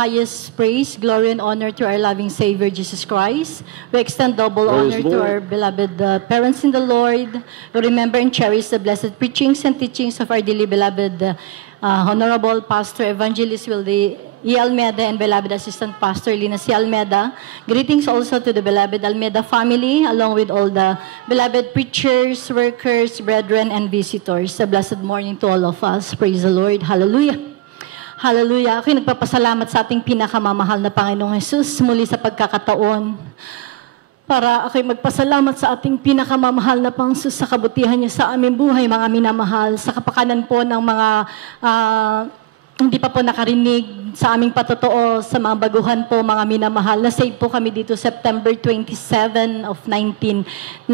highest praise, glory, and honor to our loving Savior, Jesus Christ. We extend double honor to our beloved parents in the Lord. We remember and cherish the blessed preachings and teachings of our dearly beloved Honorable Pastor Evangelist Wilde E. Almeida and beloved Assistant Pastor Lina C. Almeida. Greetings also to the beloved Almeida family, along with all the beloved preachers, workers, brethren, and visitors. A blessed morning to all of us. Praise the Lord. Hallelujah. Hallelujah. Ako'y nagpapasalamat sa ating pinakamamahal na Panginoong Hesus muli sa pagkakataon para ako'y magpasalamat sa ating pinakamamahal na Panginoon sa kabutihan niya sa aming buhay, mga minamahal, sa kapakanan po ng mga hindi pa po nakarinig sa aming patotoo, sa mga baguhan po, mga minamahal. Na-save po kami dito September 27 of 1997,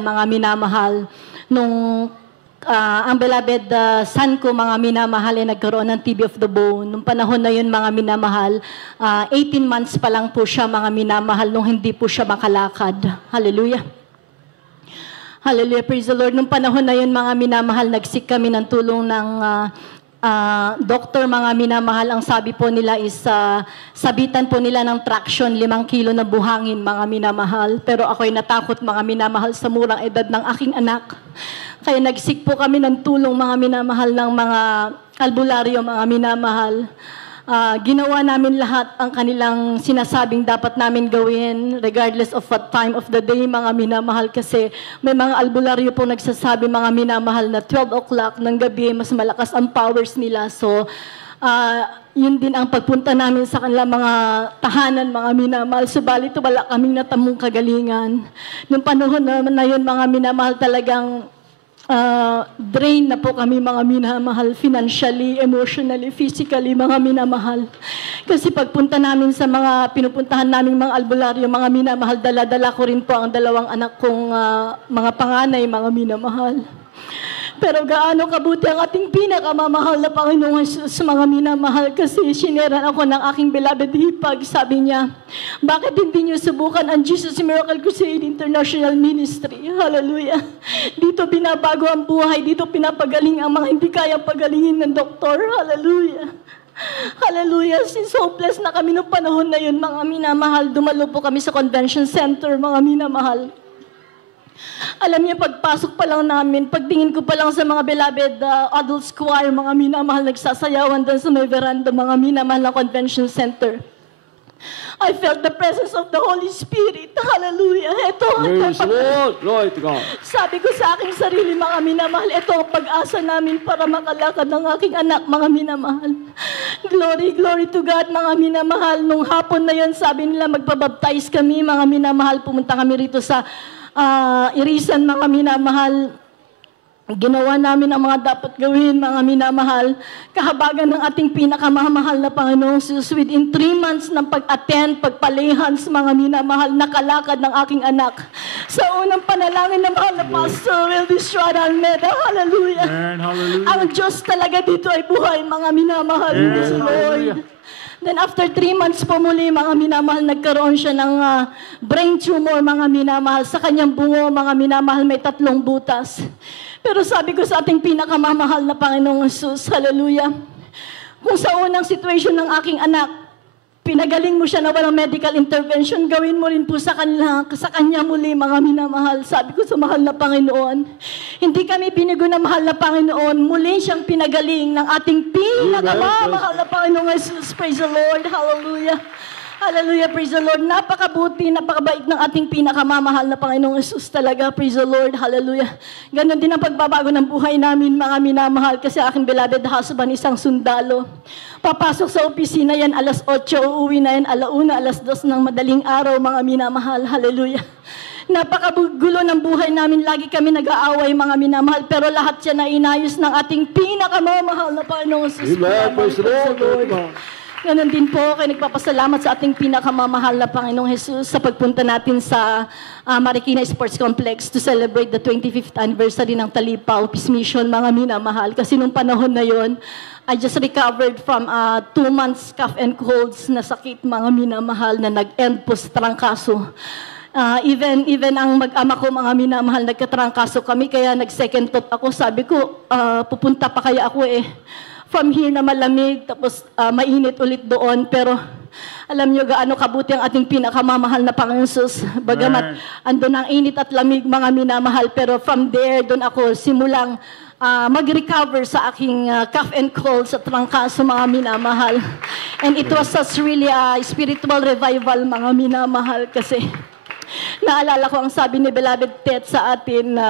mga minamahal, nung ang beloved son ko, mga minamahal, ay nagkaroon ng TB of the bone. Nung panahon na yun, mga minamahal, 18 months pa lang po siya, mga minamahal, nung hindi po siya makalakad. Hallelujah. Hallelujah, praise the Lord. Nung panahon na yun, mga minamahal, nagsik kami ng tulong ng doktor, mga minamahal. Ang sabi po nila is sabitan po nila ng traction 5 kilo na buhangin, mga minamahal. Pero ako'y natakot, mga minamahal, sa murang edad ng aking anak. Kaya nagsik po kami ng tulong, mga minamahal, ng mga albularyo, mga minamahal. Ginawa namin lahat ang kanilang sinasabing dapat namin gawin, regardless of what time of the day, mga minamahal, kasi may mga albularyo po nagsasabi, mga minamahal, na 12 o'clock ng gabi, mas malakas ang powers nila. So, yun din ang pagpunta namin sa kanilang mga tahanan, mga minamahal. Subalit wala kaming natamong kagalingan. Nung panahon na yun, mga minamahal, talagang drain na po kami, mga minamahal, financially, emotionally, physically, mga minamahal. Kasi pagpunta namin sa mga pinupuntahan namin mga albularyo, mga minamahal, dala-dala ko rin po ang 2 anak kong mga panganay, mga minamahal. Pero gaano kabuti ang ating pinakamamahal na Panginoong Jesus, mga minamahal, kasi sineran ako ng aking beloved hipag. Sabi niya, bakit hindi niyo subukan ang Jesus Miracle Crusade International Ministry? Hallelujah. Dito binabago ang buhay, dito pinapagaling ang mga hindi kayang pagalingin ng doktor. Hallelujah. Hallelujah. So blessed na kami noong panahon na yun, mga minamahal. Dumalo po kami sa convention center, mga minamahal. Alam niya, pagpasok pa lang namin, pagtingin ko pa lang sa mga beloved adult choir, mga minamahal, nagsasayawan doon sa may veranda, mga minamahal na convention center. I felt the presence of the Holy Spirit. Hallelujah. Ito, Glory to God. Sabi ko sa aking sarili, mga minamahal, ito ang pag-asa namin para makalakad ng aking anak, mga minamahal. Glory, glory to God, mga minamahal. Nung hapon na yun, sabi nila magpabaptize kami, mga minamahal. Pumunta kami rito sa Irisan, mga minamahal. Ginawa namin ang mga dapat gawin, mga minamahal. Kahabagan ng ating pinakamamahal na Panginoong Jesus, within 3 months ng pag-attend, pagpalihans, mga minamahal, nakalakad ng aking anak. Sa unang panalangin ng mahal na Pastor Wilde Estrada Almeida, hallelujah. Amen, hallelujah. Ang Diyos talaga dito ay buhay, mga minamahal. Yes, Lord. Then after 3 months po muli, mga minamahal, nagkaroon siya ng brain tumor, mga minamahal. Sa kanyang bungo, mga minamahal, may 3 butas. Pero sabi ko sa ating pinakamamahal na Panginoong Jesus, hallelujah, kung sa unang situation ng aking anak, pinagaling mo siya na walang medical intervention, gawin mo rin po sa kanya muli, mga minamahal. Sabi ko sa mahal na Panginoon, hindi kami binigo na mahal na Panginoon, muli siyang pinagaling ng ating pinakamamahal na Panginoong Jesus. Praise the Lord, hallelujah. Hallelujah, praise the Lord. Napakabuti, napakabait ng ating pinakamamahal na Panginoong Jesus talaga. Praise the Lord, hallelujah. Ganon din ang pagbabago ng buhay namin, mga minamahal, kasi aking beloved husband, isang sundalo. Papasok sa opisina yan, 8:00, uuwi na yan, 1:00, 2:00 ng madaling araw, mga minamahal. Hallelujah. Napakagulo ng buhay namin, lagi kami nag-aaway, mga minamahal, pero lahat yan na inayos ng ating pinakamamahal na Panginoong Jesus. Amen, praise the Lord. Ganon din po, kayo nagpapasalamat sa ating pinakamamahal na Panginoong Jesus sa pagpunta natin sa Marikina Sports Complex to celebrate the 25th anniversary ng Talipa Peace Mission, mga minamahal. Kasi nung panahon na yon, I just recovered from 2 months cough and colds na sakit, mga minamahal, na nag-end po sa trangkaso. Even ang mag-ama ko, mga minamahal, nagkatrangkaso kami, kaya nag-second thought ako. Sabi ko, pupunta pa kaya ako from here na malamig, tapos mainit ulit doon. Pero alam nyo gaano kabuti ang ating pinakamamahal na Panginoon Jesus. Bagamat andun ang init at lamig, mga minamahal, pero from there, doon ako simulang mag-recover sa aking cough and cold sa trangkaso, mga minamahal. And it was such really a spiritual revival, mga minamahal, kasi naalala ko ang sabi ni Beloved Tet sa atin na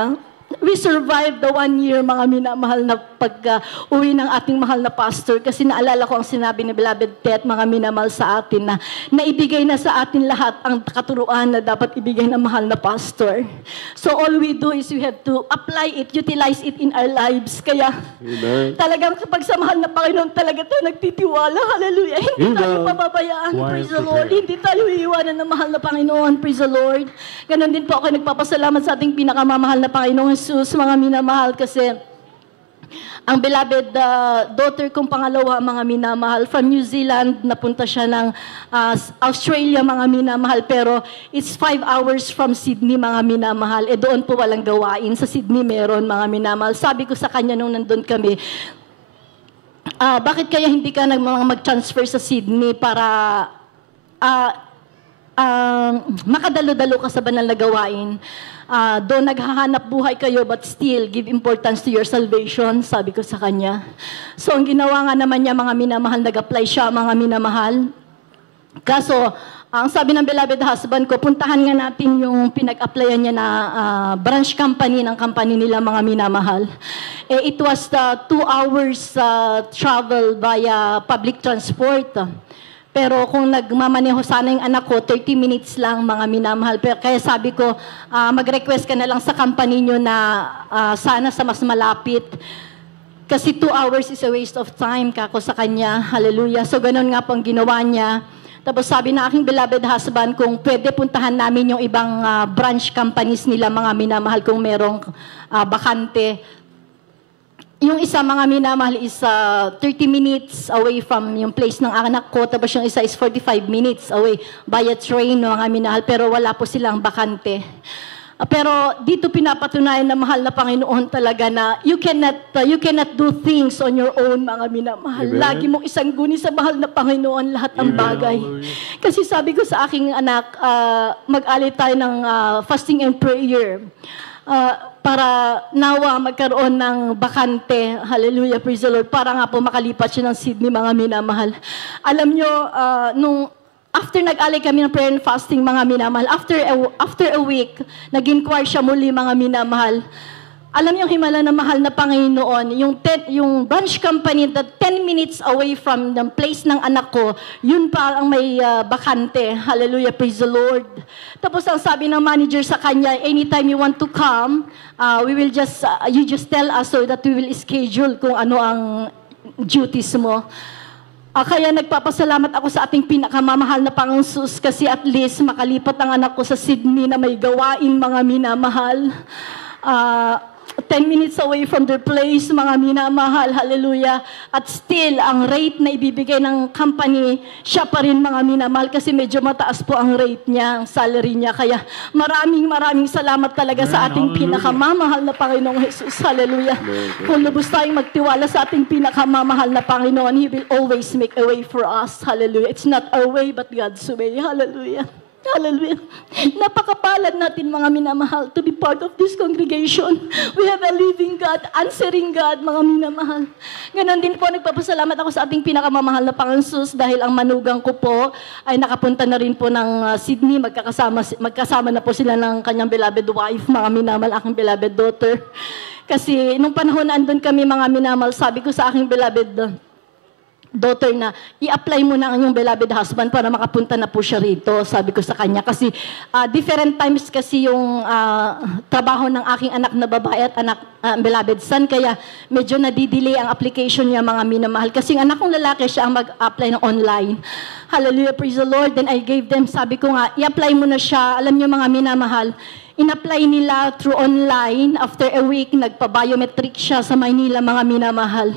we survived the 1 year, mga minamahal, na pag-uwi ng ating mahal na pastor. Kasi naalala ko ang sinabi ni Beloved Tet, mga minamahal, sa atin na naibigay na sa atin lahat ang katuruan na dapat ibigay ng mahal na pastor. So all we do is we have to apply it, utilize it in our lives. Kaya Amen. talagang kapag sa mahal na Panginoon talaga tayo nagtitiwala. Hallelujah. Hindi tayo pababayaan. Praise the Lord. Hindi tayo iiwanan ng mahal na Panginoon. Praise the Lord. Ganon din po ako nagpapasalamat sa ating pinakamamahal na Panginoong Jesus, mga minamahal, kasi ang beloved daughter kong pangalawa, mga minamahal, from New Zealand, napunta siya ng Australia, mga minamahal, pero it's 5 hours from Sydney, mga minamahal. Doon po walang gawain. Sa Sydney meron, mga minamahal. Sabi ko sa kanya nung nandun kami, bakit kaya hindi ka mag-transfer sa Sydney para makadalo-dalo ka sa banal na gawain? Doon naghahanap buhay kayo, but still give importance to your salvation, sabi ko sa kanya. So ang ginawa nga naman niya, mga minamahal, nag-apply siya, mga minamahal. Kaso ang sabi ng beloved husband ko, puntahan nga natin yung pinag-applyan niya na branch company ng company nila, mga minamahal. It was 2 hours travel via public transport. Pero kung nagmamaneho sana yung anak ko, 30 minutes lang, mga minamahal. Pero kaya sabi ko, mag-request ka na lang sa company nyo na sana sa mas malapit. Kasi 2 hours is a waste of time, kako sa kanya. Hallelujah. So ganun nga pong ginawa niya. Tapos sabi na aking beloved husband, kung pwede puntahan namin yung ibang branch companies nila, mga minamahal, kung merong bakante. Yung isa, mga minamahal, is 30 minutes away from yung place ng anak ko. Tapos yung isa is 45 minutes away via train, mga minahal. Pero wala po silang bakante. Pero dito pinapatunayan na mahal na Panginoon talaga na you cannot do things on your own, mga minamahal. Amen. Lagi mong isangguni sa mahal na Panginoon lahat ng bagay. Kasi sabi ko sa aking anak, mag-alay tayo ng fasting and prayer. Para nawa magkaroon ng bakante. Hallelujah, praise the Lord. Para nga po makalipat siya ng Sydney, mga minamahal. Alam nyo, after nag-alay kami ng prayer and fasting, mga minamahal, after a week, nag-inquire siya muli, mga minamahal. Alam niyo, himala na mahal na Panginoon, yung branch company that 10 minutes away from the place ng anak ko, yun pa ang may bakante. Hallelujah, praise the Lord. Tapos ang sabi ng manager sa kanya, anytime you want to come, you just tell us so that we will schedule kung ano ang duties mo. Kaya nagpapasalamat ako sa ating pinakamamahal na Panginoon Jesus, kasi at least makalipat ang anak ko sa Sydney na may gawain, mga minamahal. 10 minutes away from their place, mga minamahal, hallelujah. At still, ang rate na ibibigay ng company, siya pa rin, mga minamahal, kasi medyo mataas po ang rate niya, ang salary niya. Kaya maraming salamat talaga sa ating pinakamamahal na Panginoong Jesus, hallelujah. Kung lubos tayong magtiwala sa ating pinakamamahal na Panginoon, He will always make a way for us, hallelujah. It's not our way, but God's way, hallelujah. Hallelujah. Napakapalad natin, mga minamahal, to be part of this congregation. We have a living God, answering God, mga minamahal. Ganon din po, nagpapasalamat ako sa ating pinakamamahal na Panginoon Jesus, dahil ang manugang ko po ay nakapunta na rin po ng Sydney. Magkasama na po sila ng kanyang beloved wife, mga minamahal, aking beloved daughter. Kasi nung panahon na andun kami, mga minamahal, sabi ko sa aking beloved daughter na i-apply mo na ang iyong beloved husband para makapunta na po siya rito, sabi ko sa kanya. Kasi different times kasi yung trabaho ng aking anak na babae at beloved son, kaya medyo nadidelay ang application niya, mga minamahal. Kasi ang anak kong lalaki, siya ang mag-apply ng online. Hallelujah, praise the Lord. Then I gave them, sabi ko nga, i-apply mo na siya. Alam niyo, mga minamahal, in-apply nila through online. After a week, nagpa-biometric siya sa Maynila, mga minamahal.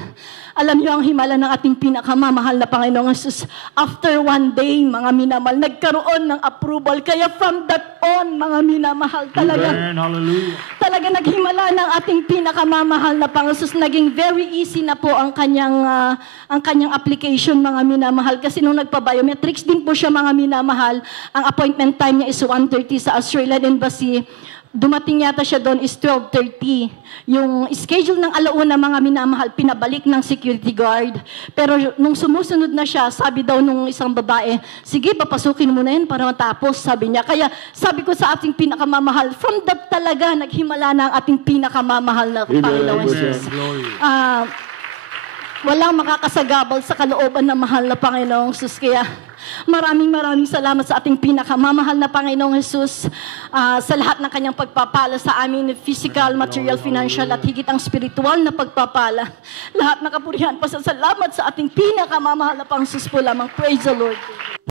Alam niyo ang himala ng ating pinakamamahal na Panginoong Jesus. After one day, mga minamahal, nagkaroon ng approval. Kaya from that on, mga minamahal, talaga, Amen. Hallelujah. talaga naghimala ng ating pinakamamahal na Panginoon Jesus. Naging very easy na po ang kanyang application, mga minamahal. Kasi nung nagpa-biometrics din po siya, mga minamahal, ang appointment time niya is 1:30 sa Australian Embassy. Dumating yata siya doon is 12:30. Yung schedule ng alauna, mga minamahal, pinabalik ng security guard. Pero nung sumusunod na siya, sabi daw nung isang babae, sige, papasukin mo na yun para matapos, sabi niya. Kaya sabi ko sa ating pinakamamahal, from that talaga, naghimala na ang ating pinakamamahal na Panginoon Jesus. Glory. Walang makakasagabal sa kalooban ng mahal na Panginoong Jesus. Kaya maraming salamat sa ating pinakamamahal na Panginoong Jesus sa lahat ng kanyang pagpapala sa amin, physical, material, financial, at higit ang spiritual na pagpapala. Lahat ng kapurihan, pasasalamat sa ating pinakamamahal na Panginoong Jesus po lamang. Praise the Lord.